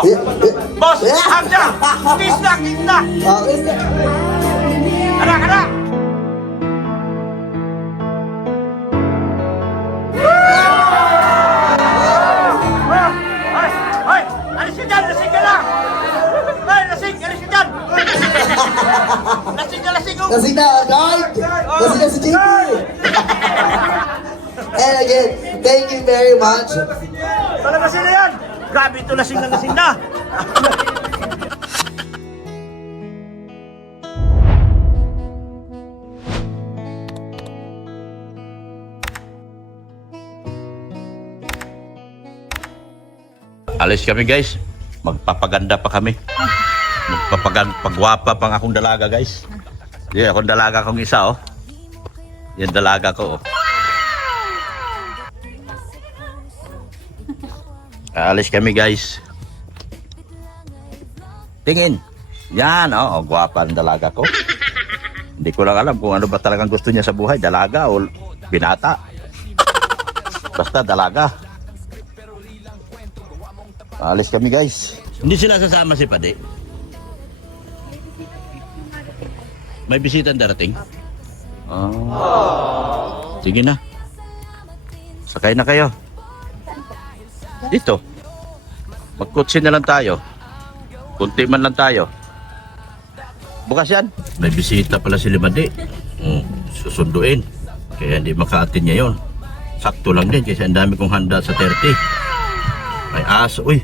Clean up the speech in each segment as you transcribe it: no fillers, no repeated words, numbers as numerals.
Oh, boss, hamda. Kiss na, kiss na. Okay, sir. Kada, kada. Hoy, alis ka dyan, lasing ka na. Hoy, lasing, alis ka dyan. Lasing ka, lasing ko. Kasi na, guard! Kasi na si JP! And again, thank you very much. Palabasin na yan. Grabe ito, lasing na, lasing na. Alis kami guys, magpapaganda pa kami. Pagwapa pang akong dalaga guys. Di akong dalaga kong isa oh. Yan dalaga ko oh. Alis kami guys. Tingin. Yan oh, gwapa ang dalaga ko. Hindi ko lang alam kung ano ba talagang gusto niya sa buhay, dalaga o binata. Basta dalaga. Alis kami guys. Hindi sila sasama si Padi. May bisita darating. Sige na. Sakay na kayo. Dito. Magkutsi na lang tayo. Kunti man lang tayo. Bukas yan. May bisita pala si Limadi. Susunduin. Kaya hindi maka-attend niya yun. Sakto lang din kasi ang dami kong handa sa 30. May aso. Uy,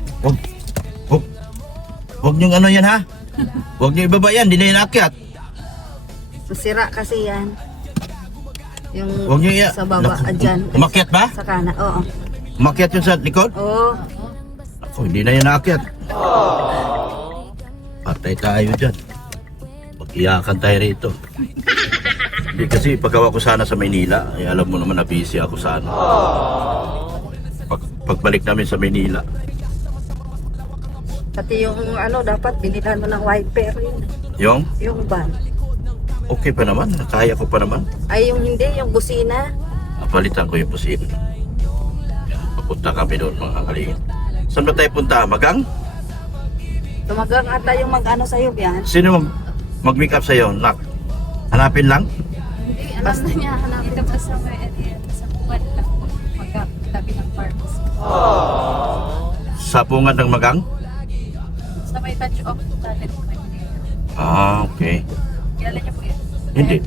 huwag niyong ano yan ha. Huwag niyo ibaba yan, hindi na yan akyat. Masira kasi yan. Yung Huwag niyo sa baba, dyan. Umakyat ba? Sa kanan, oo. Umakyat yun sa likod? Oo. Ako, hindi na yan akyat. Patay tayo dyan. Mag-iyakan tayo rito. Hindi kasi paggawa ko sana sa Maynila, ay alam mo naman na busy ako sana. Pagbalik namin sa Maynila. Pati yung ano, dapat binilhan mo ng wiper yun. Yung van. okay pa naman, kaya ko pa naman. Ay, yung hindi, yung busina. Napalitan ko yung posible. Papunta kami doon mga kalingin. Saan ba tayo punta? Magang? Tumagang ata yung mag-ano sa'yo, yan. Sino mag-make up sa'yo? Nak? Hanapin lang? Basta niya hanapin ito pa sa may sa bungad lang magkatabi ng parks. Sa bungad ng Magang? Sa may touch off talent ko. Okay. Kilala niyo po yun? Hindi.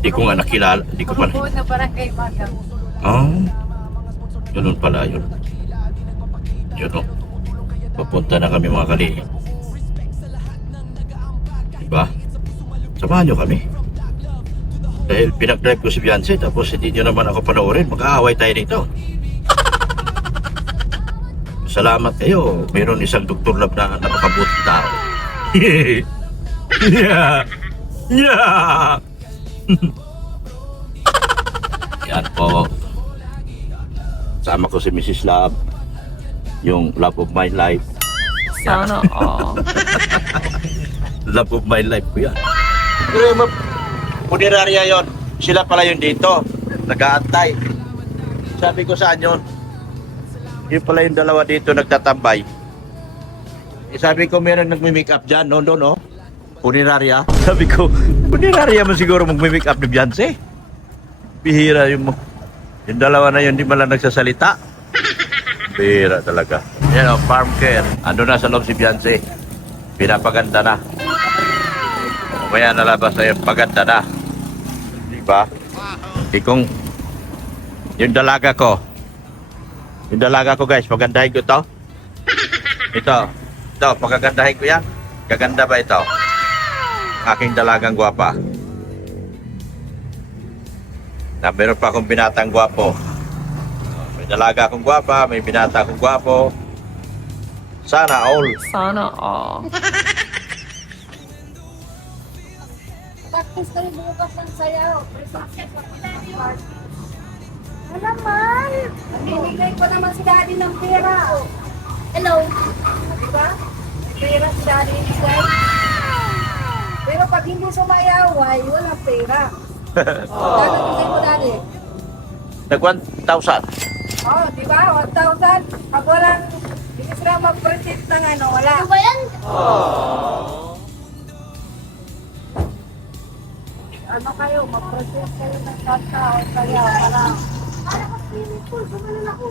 Hindi ko nga nakilala. Hindi ko pa Buo na parang kay Magang. Ganun pala yun. Yun o. Papunta na kami mga kalingin. Diba? Samahan nyo kami. Dahil pinag-drive ko si Beyonce tapos hindi nyo naman ako panoorin. Mag-aaway tayo dito. Salamat kayo. Mayroon isang doktor lab na napakabuting tao. Yeah! Yeah! Yan po. Sama ko si Mrs. Love. Yung love of my life. Sana all. Love of my life ko yan. Pero punerarya yon. Sila pala yun dito. Nag-aantay. Sabi ko saan yun? Yung pala yung dalawa dito nagtatambay. Sabi ko meron nagme-make up dyan. No. Punerarya. Sabi ko, punerarya mo siguro magme-make up ni Beyonce. Bihira yung dalawa na yun, di man lang nagsasalita. Bihira talaga. Yan o, farm care. Ando na sa loob si Beyonce. Pinapaganda na. Mamaya nalabas na yung paganda na. Diba? Kung yung dalaga ko guys, pagandahin ko ito. Ito, pagagandahin ko yan. Gaganda ba ito? Aking dalagang gwapa. Na meron pa akong binatang gwapo. May dalaga akong gwapa, may binata akong gwapo. Sana all. Sana all. Practice kayo bukas ng sayaw. Naman! Binigay ko naman si Daddy ng pera. Hello? Diba? Pera si Daddy inside. Pero pag hindi sumayaw, ay walang pera. Gano'n bigay mo, Daddy? Nag 1,000. Oh, diba? 1,000. Pag walang, hindi extra mag-present ng ano, wala. Ano ba yan? Ano kayo, mag-present kayo ng kanta o kaya wala. Ano ko swimming pool, gumanon ako.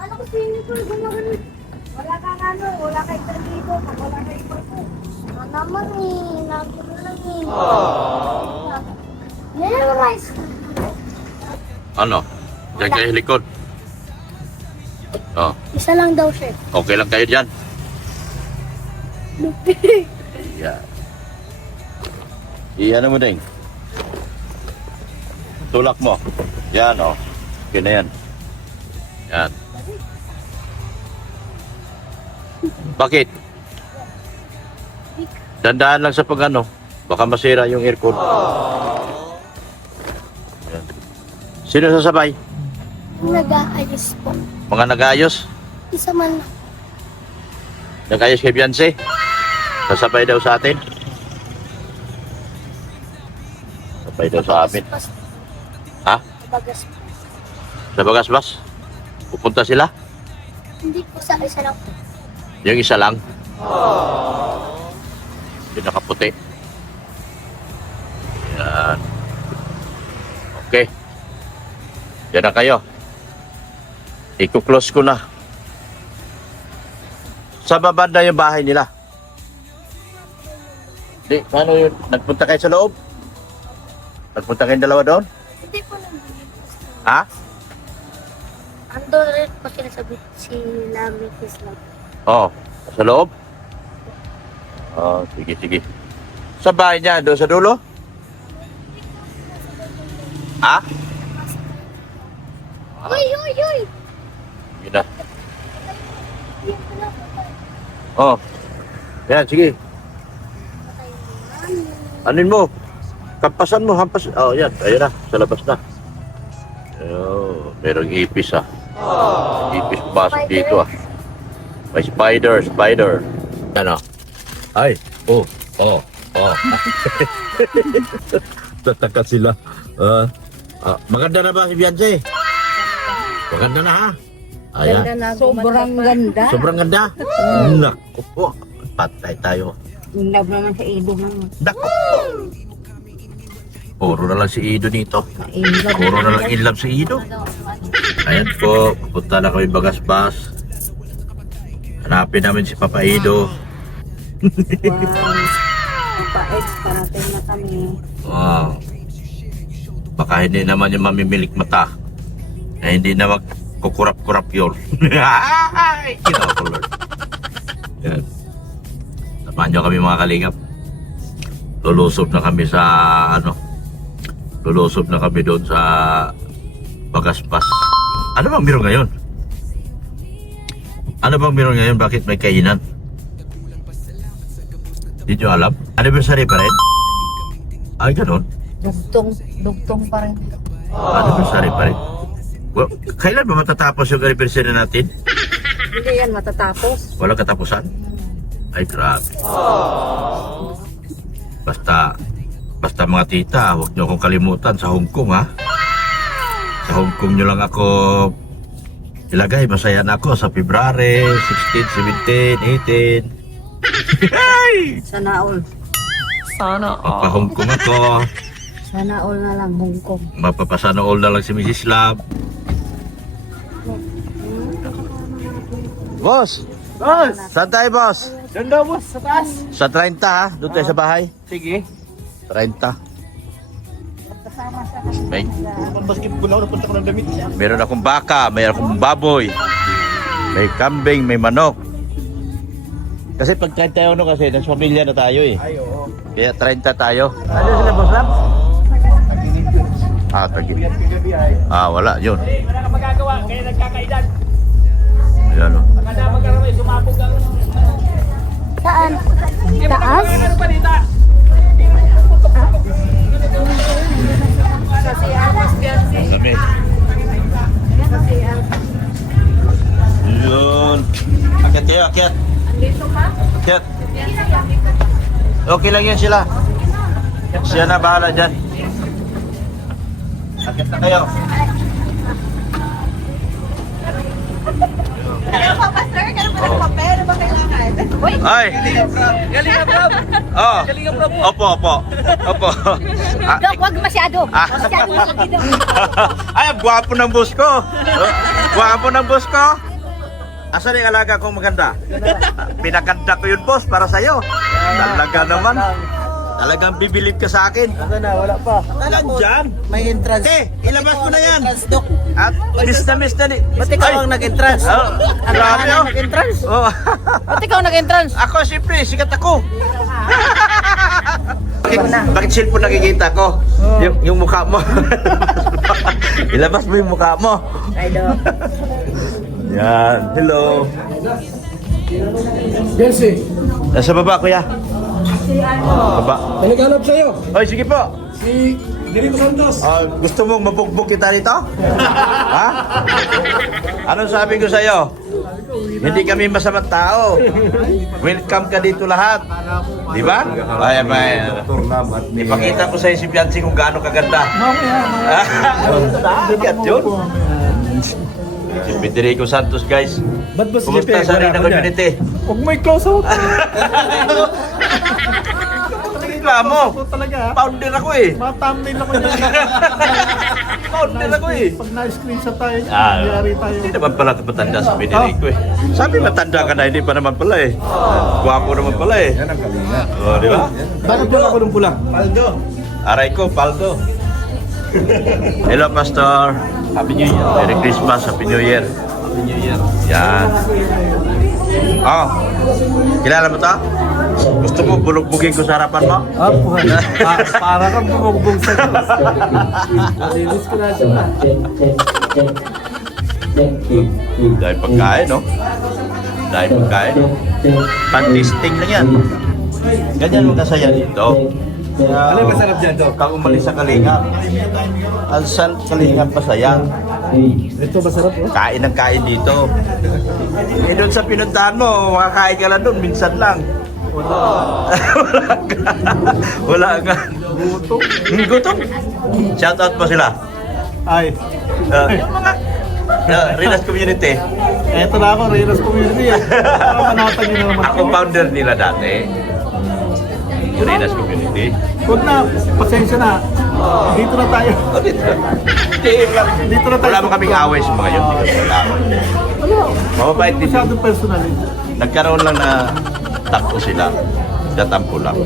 Ano ko swimming pool, gumanon. Wala kang ano, wala kang interligo, pag wala kang ibarko. Ano naman eh, nagulo lang eh. Memorize. Ano? Diyan kayo likod. Oh, Isa lang daw, chef. okay lang kayo dyan. Yan. Iyan mo din. Tulak mo. Yan, oh. Okay na yan. Yan. Bakit? Dandaan lang sa pag ano. Baka masira yung aircon. Yan. Sino sasabay? Nag-aayos po. Mga nag-ayos? Isa man lang. Nag-ayos kay Beyonce? Sasabay daw sa atin? Sabay daw sa amin. Ha? Bagas. Sa Bagasbas? Pupunta sila? Hindi po sa isa lang po. Yung isa lang? Yung nakaputi. Yan. Okay. Yan na kayo. I-close ko na. Sa baba na yung bahay nila. Di, paano yun? Nagpunta kayo sa loob? Nagpunta kayong dalawa doon? Hindi po lang. Ha? Ando rin po sinasabi si Lami Islam. Oo. Sa loob? Oh, sige, sige. Sa bahay niya, doon sa dulo? Ha? Uy, uy, uy! Yun na. Oh. Yan, sige. Anin mo? Kampasan mo, hampas. Oh, yan. Ayun na, sa labas na. Oh, merong ipis ah. Ipis pasok dito ah. May spider. Ano? Ay, oh. Tataka sila. Maganda na ba si Beyonce? Maganda na ha? Ayan. Sobrang ganda. Sobrang ganda. Naku po. Patay tayo. In love naman sa Ido mo. Naku po. Puro na lang si Ido dito. In love. Puro na lang in love si Ido. Ayan po. Pupunta na kami Bagasbas. Hanapin namin si Papa Ido. Wow. Papa-ex, parating na kami. Wow. Baka hindi naman yung mamimilik mata. Na hindi na magkukurap-kurap yun. Ay! Kinako, Lord. Yan. Samahan nyo kami mga kalingap. Lulusob na kami sa ano. Lulusob na kami doon sa Bagasbas. Ano bang meron ngayon? Ano bang meron ngayon? Bakit may kainan? Hindi nyo alam? Anniversary pa rin? Ay, ganun. Dugtong pa rin. Anniversary pa rin. Well, kailan ba matatapos yung anniversary natin? Hindi yan matatapos. Walang katapusan? Ay, grabe. Basta mga tita, huwag nyo akong kalimutan sa Hong Kong, ha? Sa Hong Kong nyo lang ako ilagay. Masaya na ako sa February 16, 17, 18. Ay! Sana all. Sana all. Magpa-Hong Kong ako. Sana all na lang, Hong Kong. Mapapasana all na lang si Mrs. Love. Boss! Boss! Saan tayo, boss? Doon daw, boss, sa taas. Sa 30, ha? Doon tayo sa bahay. Sige. 30. May, Pang basketball ako, napunta ko ng damit siya. meron akong baka, meron akong baboy. May kambing, may manok. Kasi pag 30 ano kasi, nasa pamilya na tayo eh. Ay, oo. Kaya 30 tayo. Ano sila, boss Ram? Ah, tagil. Gabi ay. Ah, wala, yun. Wala kang magagawa, kaya nagkakaidan. Ayan o. Maganda magkaroon, sumabog ang... Saan? Taas? Ano pa dito? Lamig. Yun. Akyat kayo, akyat. Akyat. Okay lang yan sila. Siya na bahala dyan. Akyat na kayo. Ay! Oh. Opo, opo. Opo. Ah, Dok, wag masyado. Ah. Masyado malaki, Dok. Ay, ang gwapo ng boss ko. Gwapo ng boss ko. Asan yung alaga kong maganda? Pinaganda ko yun, boss, para sa'yo. Talaga naman. Talagang bibilib ka sa akin. Wala pa. Nandyan. May entrance. Ilabas ko na yan. Dok. At miss na ni. Ba't ikaw ang nag-entrance? Oh, grabe oh. Nag-entrance? Oh. Ba't ikaw nag-entrance? Ako, siyempre, sikat ako. Bakit cellphone nakikita ko? Yung mukha mo. Ilabas mo yung mukha mo. Ay, Dok. Yan. Hello. Jensi, Nasa baba, kuya. Baba. may naghanap sa'yo. Oy, sige po. Si Dirito Santos. Gusto mong mabugbog kita dito? Ha? Anong sabi ko sa'yo? Hindi kami masamang tao. Welcome ka dito lahat. Di ba? Ay, ipakita ko sa'yo si Bianci kung gaano kaganda. Sikat yun. Si Federico Santos, guys. Ba't ba si Kumusta sa rin ng community? Huwag mo i-close out. Reklamo. Talaga. Founder ako eh. Mga thumbnail ako yun. Founder ako eh. Pag na-screenshot tayo, nangyari tayo. Hindi naman pala matanda sa Federico eh. Sabi matanda ka na, hindi pa naman pala eh. Gwapo naman pala eh. Yan ang kalinga. O, di ba? Bakit pala ako ng pula? Aray ko, Paldo. Hello, Pastor. Happy New Year. Merry Christmas, Happy New Year. Happy New Year. Yan. Oh, kilala mo to? Gusto mo bulugbugin ko sa harapan mo? Para kang bumugbog sa Diyos. Malinis ko na siya. Dahil pagkain, no? Dahil pagkain. Pantisting lang yan. Ganyan mo kasaya dito. Ano yung masarap dyan, Dok? Kang umalis sa Kalingap. Ang san Kalingap pasaya. Ito masarap, oh. Kain ng kain dito. Eh doon sa pinuntahan mo, makakain ka lang doon, minsan lang. Wala ka. Gutom. Gutom. Shout out po sila. Ay. Yung mga Rinas Community. Eto na ako, Reynos Community. Panatan nyo naman Ako founder nila dati. Rinas Community. Huwag na, pasensya na. Dito na tayo. Oh, dito na. Dito na tayo. Wala mo kaming away sa mga yun. Wala. Mababait din. Masyadong personal eh. Nagkaroon lang na takbo sila. Tatampo lang.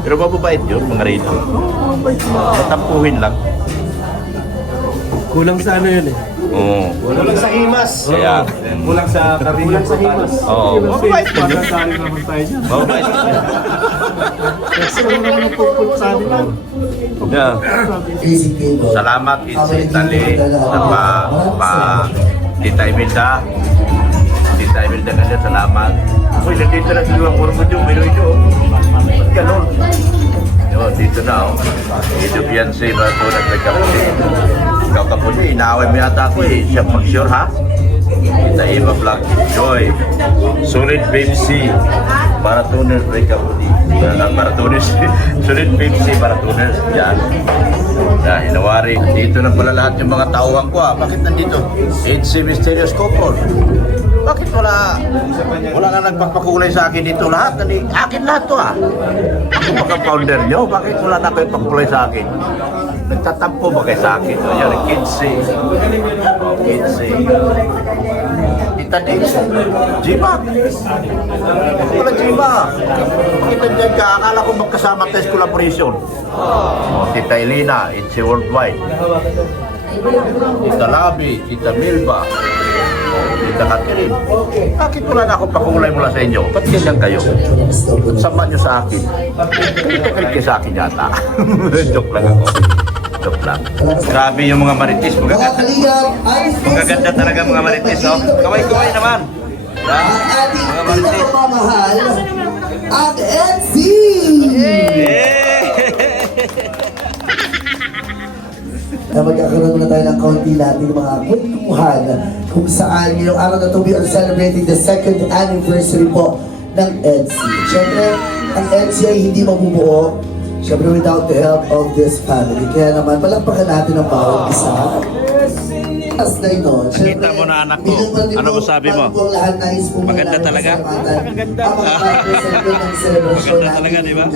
Pero mababait yun, mga Reyna. Tatampuhin lang. Kulang sa ano yun eh. Oo. Kulang sa himas. Kaya, Kulang sa karingan. Kulang sa himas. Oo. Mababait yun. Pagkasali naman tayo dyan. Mababait. Kasi ano naman ang pupulot sa atin lang. Yeah. Salamat Itzi Tali sa Tita Imelda. Tita Imelda ka dyan, salamat. Uy, nandito na sila ang kurmo dyan, mayroon ito. Ganon. Yun, dito na oh. Dito Beyonce, ba ito nagkakapunin. Ikaw kapunin, inaaway mo yata ako eh. Siya mag-sure ha? Tita Eva Vlog, Joy, Solid Babe C, Marathoners Breakapuni. Marathoners, Solid Babe C, Marathoners. Yan. Yan, hinawari. Dito na pala lahat yung mga tauhan ko ah. Bakit nandito? Itzy Mysterious Couple. Bakit wala nga nagpapakulay sa akin dito lahat? Akin lahat to ah. Ako pagka-founder nyo, bakit wala na kayo pakulay sa akin? Nagtatampo ba kayo sa akin? O yan, Kidsy. Kidsy. Tita Days. Jiba. Wala Jiba. Bakit nandiyan ka? Akala ko magkasama test collaboration. O, Tita Elena, Itzy Worldwide. Tita Labi, Tita Milba. Tita Catherine. Bakit wala na akong pakulay mula sa inyo? Ba't ganyan kayo? Sama nyo sa akin. Kalit kayo sa akin yata. Joke lang ako. Joke lang. Grabe yung mga marites. Mga Magaganda, kalingap, magaganda talaga mga marites. Oh. Kaway-kaway naman. ang Yeah. ating Mga marites. pinakamamahal, ang NC! Na magkakaroon na tayo ng kaunti natin mga kwentuhan kung saan ngayong araw na to we are celebrating the 2nd anniversary po ng EDC. Siyempre, ang EDC ay hindi mabubuo siyempre without the help of this family. Kaya naman, palakpakan natin ang bawat isa. Nakita mo na anak ko. Ano masabi mo? Maganda talaga? Maganda Maganda talaga, di ba?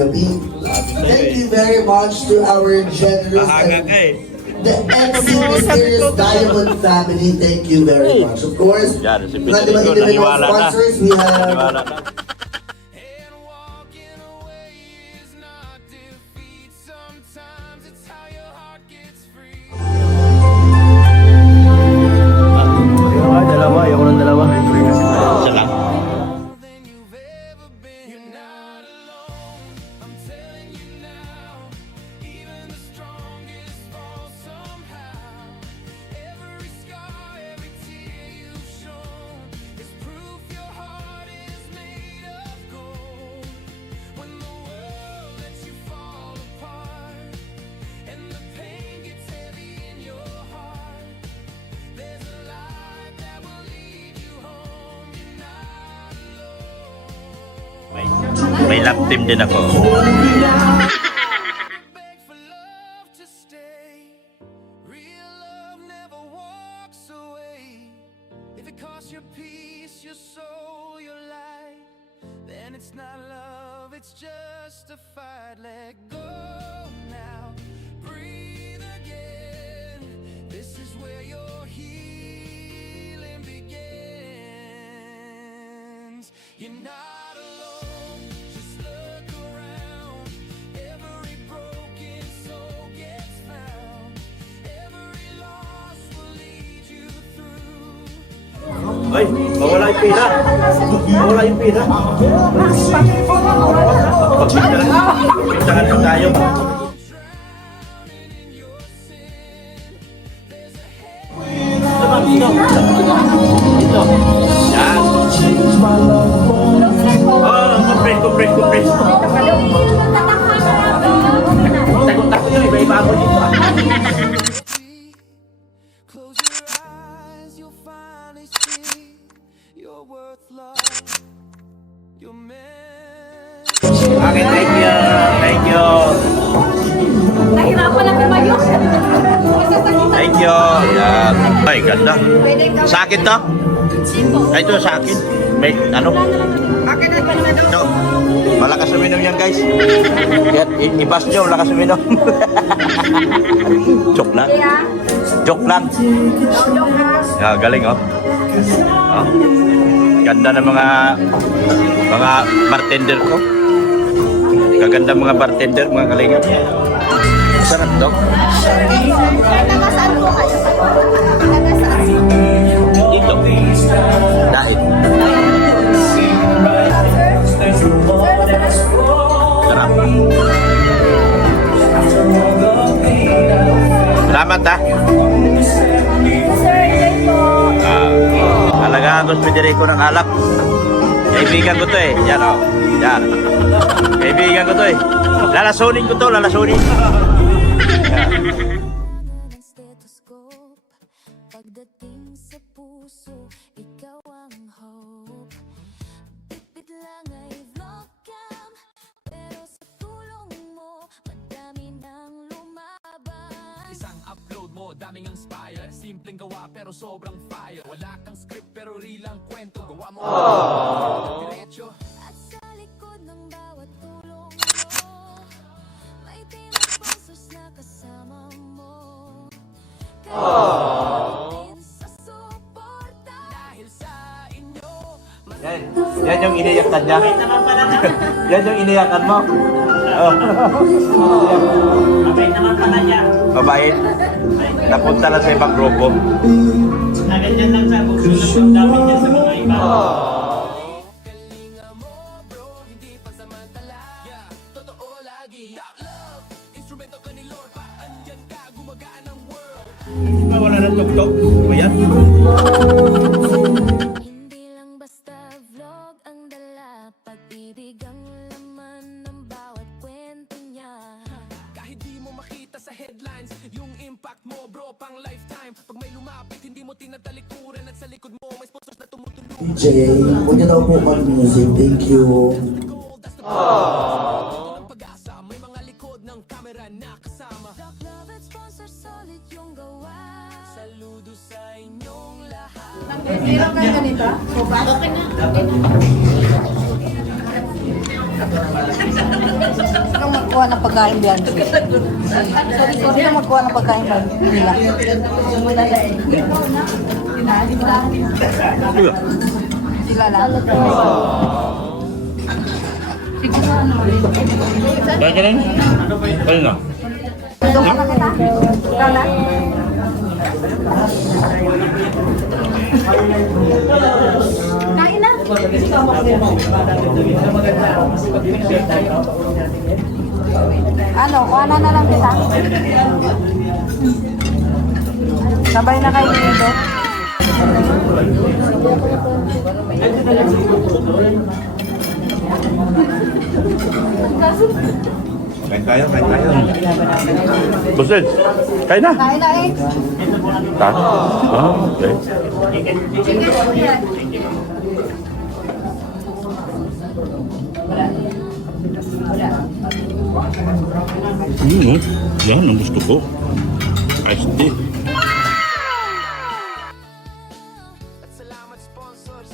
Thank you very much to our generous Ahanga ka eh. the NC Mysterious Diamond family. Thank you very much. Of course, Yan, si mga Peter Rico, individual naniwala na. sponsors, we have Naniwala na. Dalawa, ayoko ng dalawa. Isa lang. May love team din ako. Beg for love to stay. Real love never walks away. If it costs your peace, your soul, your life, then it's not love, it's justified. Let go now, breathe again. This is where your healing begins. You're not alone, just look around. Every broken soul gets found. Every loss will lead you through. Ay, mawala yung pira. Mawala yung pira. Pintangan lang tayo. Yan. Oh, compress. Tagot-tagot yun, iba-iba ako dito. Close your eyes, you'll finally see your worth, love. You're meant. Okay, thank you. Thank you. Nahirapan lang tumayo. Thank you. Yan. Ay, ganda. Pwede ka. Sa akin to? Ay, ito sa akin. May, ano? Akin na pa naman Ito. Malakas uminom yan, guys. Yan, ibas nyo, malakas uminom. Joke lang. Kaya, Joke lang. dong ha. Galing, oh. Oh. Ganda ng mga bartender ko. Gaganda mga bartender, mga kalingan. Sarap to. Taga saan po kayo? Taga saan? Dito. Dahil. Sarap. Salamat ha. Sir, enjoy po. Alagaan ko si Federico ng alak. Kaibigan ko to eh. Yan o. Yan. Kaibigan ko to eh. Lalasunin ko to, lalasunin. Yan. ng stethoscope. Pagdating sa puso, ikaw ang hope. Bit lang ay vlog cam, pero sa tulong mo, madami nang lumaban. Isang upload mo, daming inspire. Simpleng gawa pero sobrang fire. Wala kang script pero real ang kwento. Gawa mo diretso. At sa likod ng bawat tulong mo, may team of sponsors na kasama mo. Kaya sa suporta. Dahil sa inyo, Yan yung iniyakan niya. Yan yung iniyakan mo. Oh. Mabait naman pala niya. Mabait. Napunta lang sa ibang grupo. Naganyan lang sa bukso ng pagdamit niya sa mga iba. kalinga mo bro, hindi pansamantala. Yeah, totoo lagi. Top love, instrumento ka ni Lord. Paandyan ka, gumagaan ang world. Wala na tuktok. O yan. Hindi lang basta vlog ang dala, pag-ibig ang laman ng bawat kwento niya. Kahit di mo makita sa headlines, yung impact mo bro, pang lifetime. Pag may lumapit, hindi mo tinatalikuran. At sa likod mo, may sponsors na tumutulong. DJ, huwag niyo daw po mag-music. Thank you. Ng pag-asa, may mga likod ng camera na kasama. Doc Love at sponsor solid yung gawa. Saludo sa Meron kayo ganito? Sobat? Okay na. Sino magkuha ng pagkain diyan? Sino magkuha ng pagkain ba nila? Sila lang. Baik kan? Baik nggak? Doon ka na kita? Ikaw lang? Kain na. Ano, kuha na lang kita? Sabay na kayo dito. Kain tayo. Bosin, kain na. Kain na eh. Okay. Yan ang gusto ko. Iced tea. At salamat sponsors.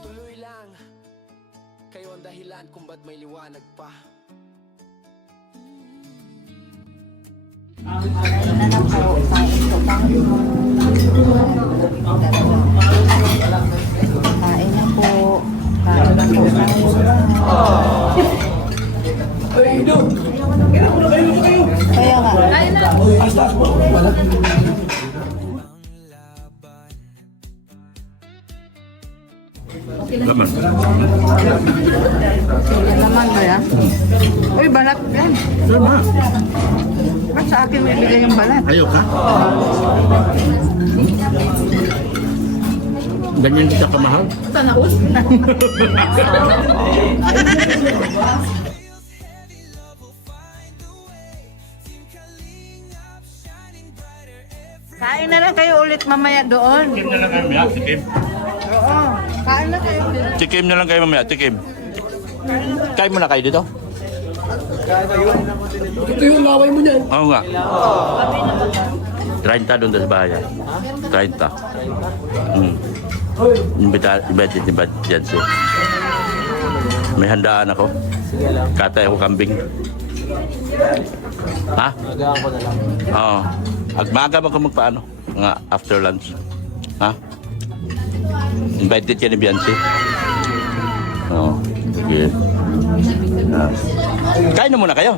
Tuloy lang. Kayo ang dahilan kung ba't may liwanag pa. Kain na po. Kain na po. Kaya nga. Kain na. Laman. Naman ba yan? Uy, balat yan. Sama. Ba't sa akin may bigay yung balat? Ayaw ka? Ganyan kita kamahal? Sana all. Kain na lang kayo ulit mamaya doon. Tikim na lang kayo mamaya, tikim. Oo. Kain na kayo ulit. Tikim na lang kayo mamaya, tikim. Kain muna kayo dito? Ito yung laway mo dyan. Oo nga. 30 doon sa bahay. 30. Invited yan siya. May handaan ako. Katay ako kambing. Ha? Nagaan ko na lang. Oo. Magmaga ako magpaano? Nga after lunch. Ha? Invited ka ni Biancy. Oo. Sige. Kain na muna kayo.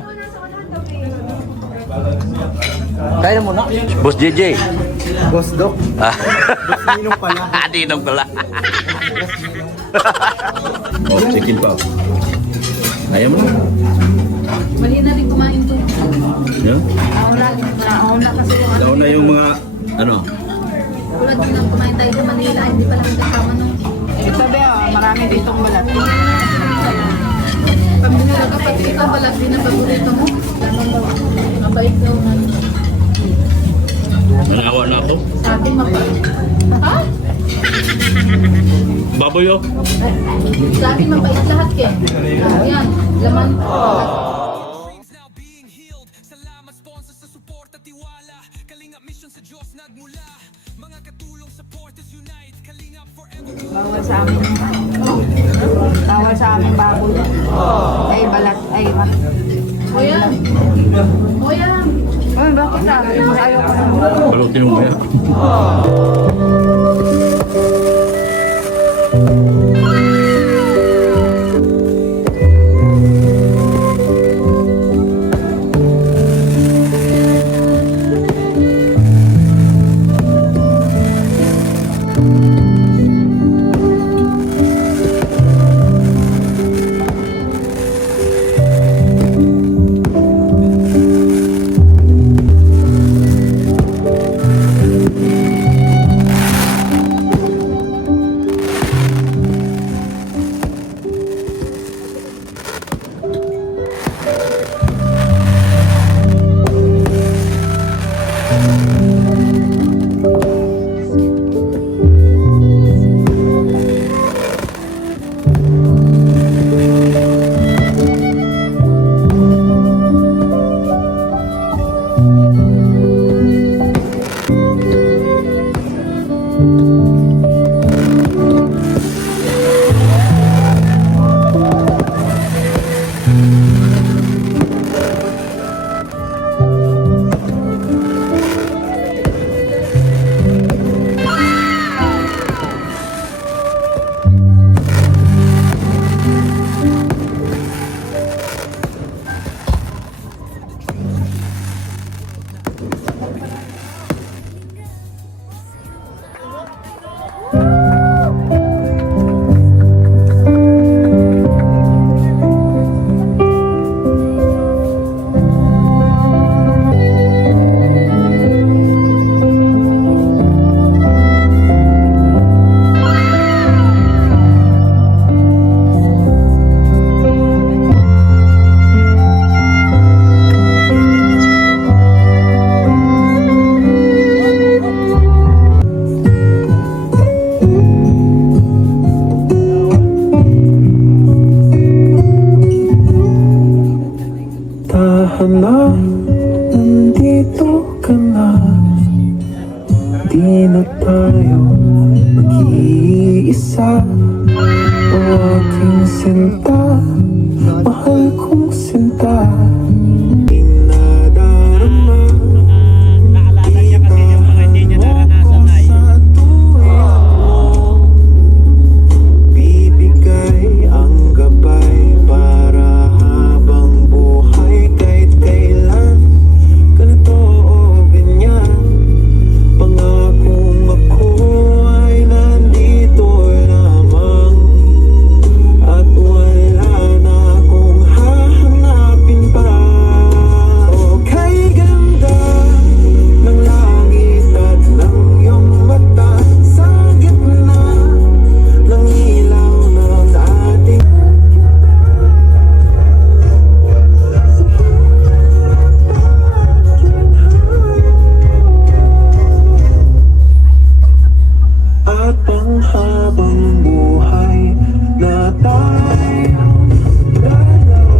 Kaya na muna. Boss JJ. Boss Doc. Ninong pala. Ninong pala. Oh, chicken pa. Ayaw mo? Mali na rin kumain to. Yeah? Nauna kasi yung Daw na yung mga, ano? Tulad din ang kumain tayo sa Manila, hindi pa lang kasama nung Ito ba, marami ditong balat. pamilya ka. Pati ikaw balat din ang paborito mo. Ganun daw. Mabait daw na. Nanawa na ako. Sa akin mabait. Ha? Baboy oh. Sa akin mabait lahat ke. Yan. Laman. Now being healed. Salamat sponsors sa support at tiwala. Kalingap mission sa Diyos nagmula. Mga katulong supporters unite. Kalingap forever. Bawal sa amin. Bawal sa amin baboy. Ay, balat. Ay, Kuya. Kuya. Uy, bakit na? Ayaw ko na. Balutin mo yan. aking sinta, mahal kong sinta. Naalala niya kasi yung mga hindi niya naranasan na Bibigay ang gabay para habang buhay kahit kailan ganito o ganyan. Pangakong ako ay nandito lamang at wala na akong hahanapin pa. O kay ganda ng langit at ng iyong mata sa gitna ng ilaw ng ating at panghabang buhay na tayo dalawa.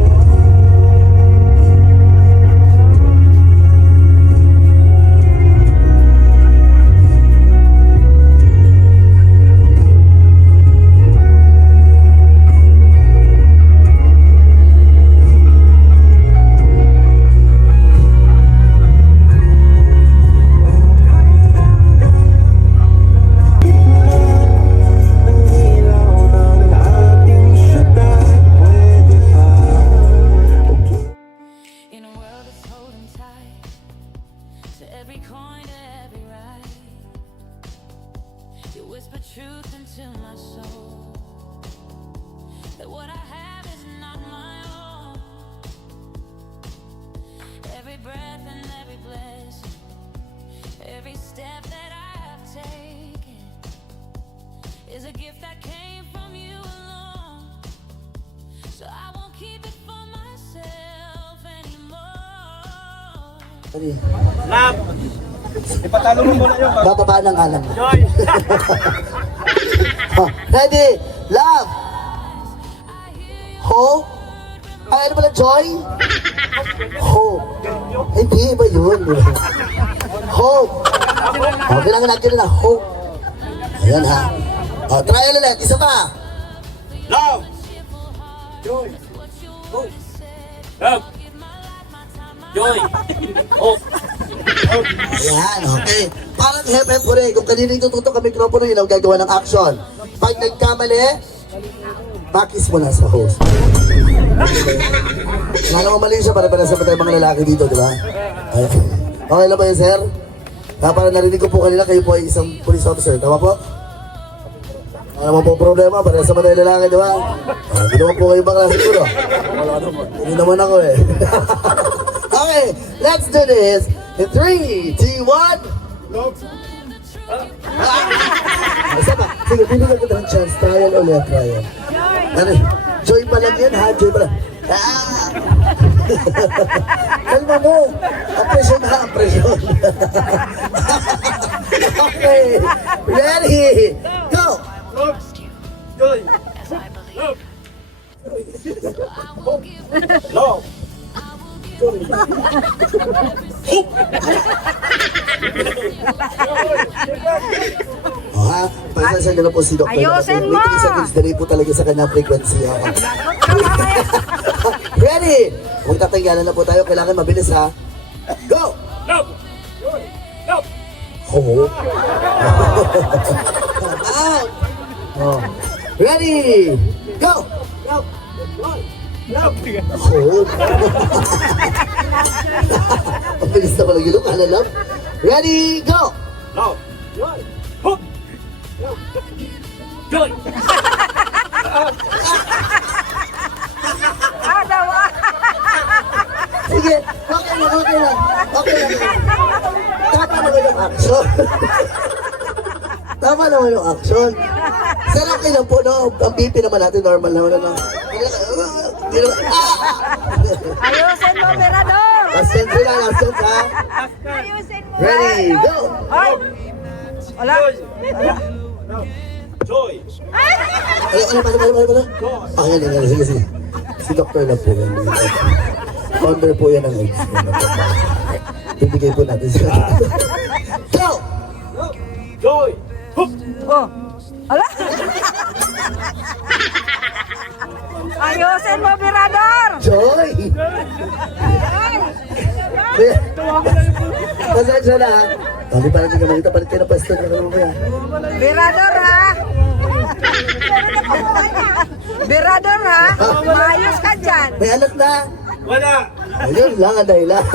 Ng ilaw ng ating syudad, pwede ba? In a world that's holding tight to every coin, to every right, you whisper truth into my soul, that what I have is not my own. Every breath and every blessing, every step that I have taken is a gift that came from you alone. So I won't keep it for myself anymore. Love! Ipatalo mo muna yun. Bababa ng alam. Joy! Oh, ready? Love! Hope? Ay, ano pala, Joy? Hope. Hindi, iba yun. Hope. O, kailangan natin na hope. Ayan ha. O, trial ulit. Isa pa. Love! Love! Joy! Oh! Ayan, okay. Parang hep-hep ko rin. Kung kanina itututok ang mikropono, yun ang gagawa ng action. Pag nagkamali, bakis mo na sa host. Wala naman mali siya, para sa tayo mga lalaki dito, di ba? Ay, okay lang ba yun, sir? Para narinig ko po kanina, kayo po ay isang police officer. Tama po? Wala naman po problema, para sa mga lalaki, di ba? Hindi naman po kayo bakla siguro. Hindi naman ako eh. Okay, let's do this. In 3, 2, 1. Isa pa. Sige, binigyan ko ng chance. Trial ulit, trial. Ano? Joy pa lang yan, ha? Joy pa lang. Ah! Kalma mo. Apresyon ha, apresyon. Okay. Ready? Go! Joy! Love! O ha? Pasasya nyo na po si Dr. Ayusin mo! 20 seconds delay po talaga sa kanyang frequency. Ha? Ready? Kung tatanggalan na po tayo, kailangan mabilis ha. Go! Love! Joy! Love! Oh. Out! Oh. Ready? Go! Love! Oh. Ang bilis na pala yun, alam. Ready? Go! Love! Joy! Hook! Joy! Sige, okay lang, okay lang. Okay lang. Tama naman yung action. Tama naman yung action. Sir, okay lang po, no? Ang BP naman natin, normal naman, ano? Hindi naman. Ayusin mo, Mirador! Last chance lang, last chance, ha? Ayusin mo! Ready, go! Ay! Wala! Joy! Ano? Ah, yan. Sige. Si Dr. na po yan. Founder po yan ng AIDS. Bibigay po natin siya. Go! Joy! Oh! Ala! Kuya, pasensya na ha. Bali parang hindi ka makita, palit kayo ng pwesto niya ka naman kuya. Berador ha? Berador ha? Maayos ka dyan. May anak na. Wala! Ayun lang ang dahilan.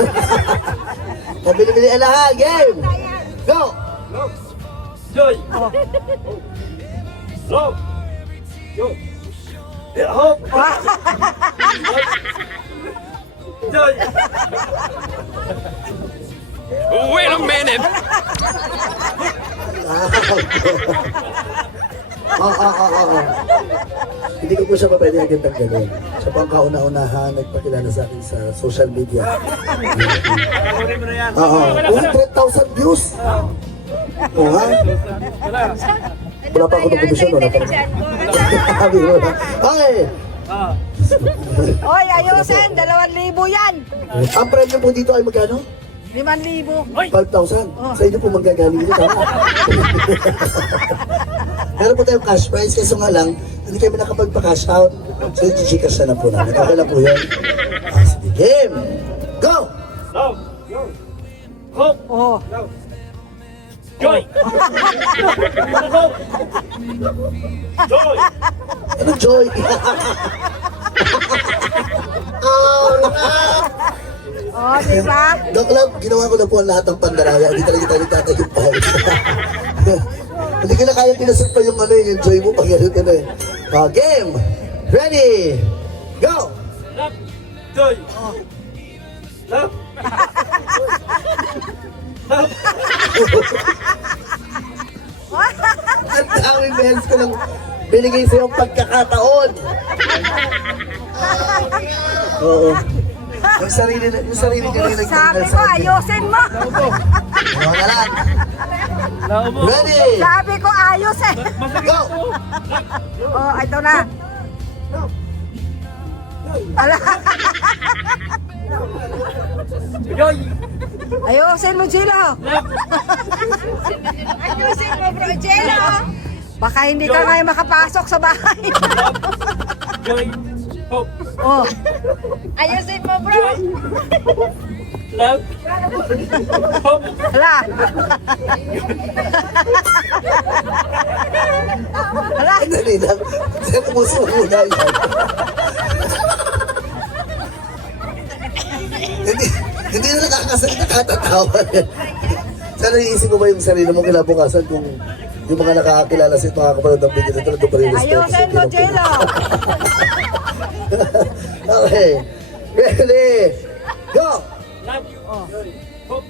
Nabili-bili na ha, game! Go! Joy! Love! Joy! Hope! Joy! Wait a minute! Hindi ko po siya pa pwede agad tanggalin. Siya pa ang kauna-unahan nagpakilala sa akin sa social media. Panurin mo na yan. 100,000 views! Oo ha? Wala. Wala pa ako ng komisyon. Wala pa. Sabi ko na. Okay! Ah. Oy, ayusin, 2,000 yan. Ang premium po dito ay magkano? 5,000. 5,000. Sa inyo po manggagaling ito. Meron po tayong cash prize, kasi nga lang, hindi kami nakapagpa-cash out. So, i-gcash na po namin. Okay lang po yun. Sige, game! Go! Love! Joy! Hope! Oh. Love! Joy! Hope! Joy! Ano, Joy? Oh, di ba? Doc Love, ginawa ko na po ang lahat ng pandaraya. Hindi talaga tayo tatayupan. Hindi ko na kaya pinasok pa yung ano, yung joy mo pag gano'n ka na eh. Game! Ready! Go! Love! Joy! Love! Love! Ang daming beses ko lang binigay sa'yo ang pagkakataon. Oo. Yung sarili nyo na yung Sabi nagtanggal ko, sa akin. ayusin mo. Ano na lang. Naubo! Ready! Sabi ko, ayusin. Go! Oh, ito na. Ala. Joy! Ayusin mo, Jilo. Ayusin mo, bro, Jilo. Baka hindi ka ngayon makapasok sa bahay. Joy! Hope! Oh. Ayusin mo, bro. Love! Hope! Hala. Hala. Dali lang. Saan puso muna yan? Hindi na nakakatawa yan. Sana iisip mo ba yung sarili mo kinabukasan kung yung mga nakakakilala sa ito nakakapanood ng video nito nandun pa rin respect. Ayusin mo, Jilo. Okay. Ready? Go! Love! Joy! Hope!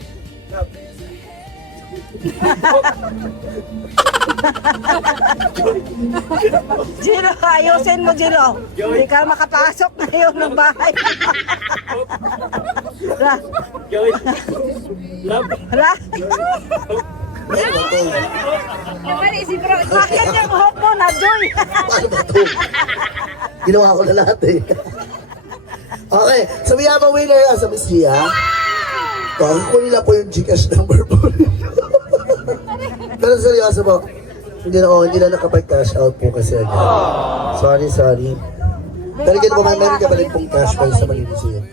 Love! Jilo, ayusin mo, Jilo. Hindi ka makapasok ngayon ng bahay. Hala. Joy! Love! Hala. Ano ba ito? Si bro. Bakit yung hope mo na, Joy? Paano ba ito? Ginawa ko na lahat eh. Okay, so we have a winner sa Miss Gia. Kunin na po yung Gcash number po. Pero seryoso po, hindi na nakapag-cash out po kasi agad. Sorry. Pero ganito po, meron ka pa rin pong cash prize sa Malinis yun.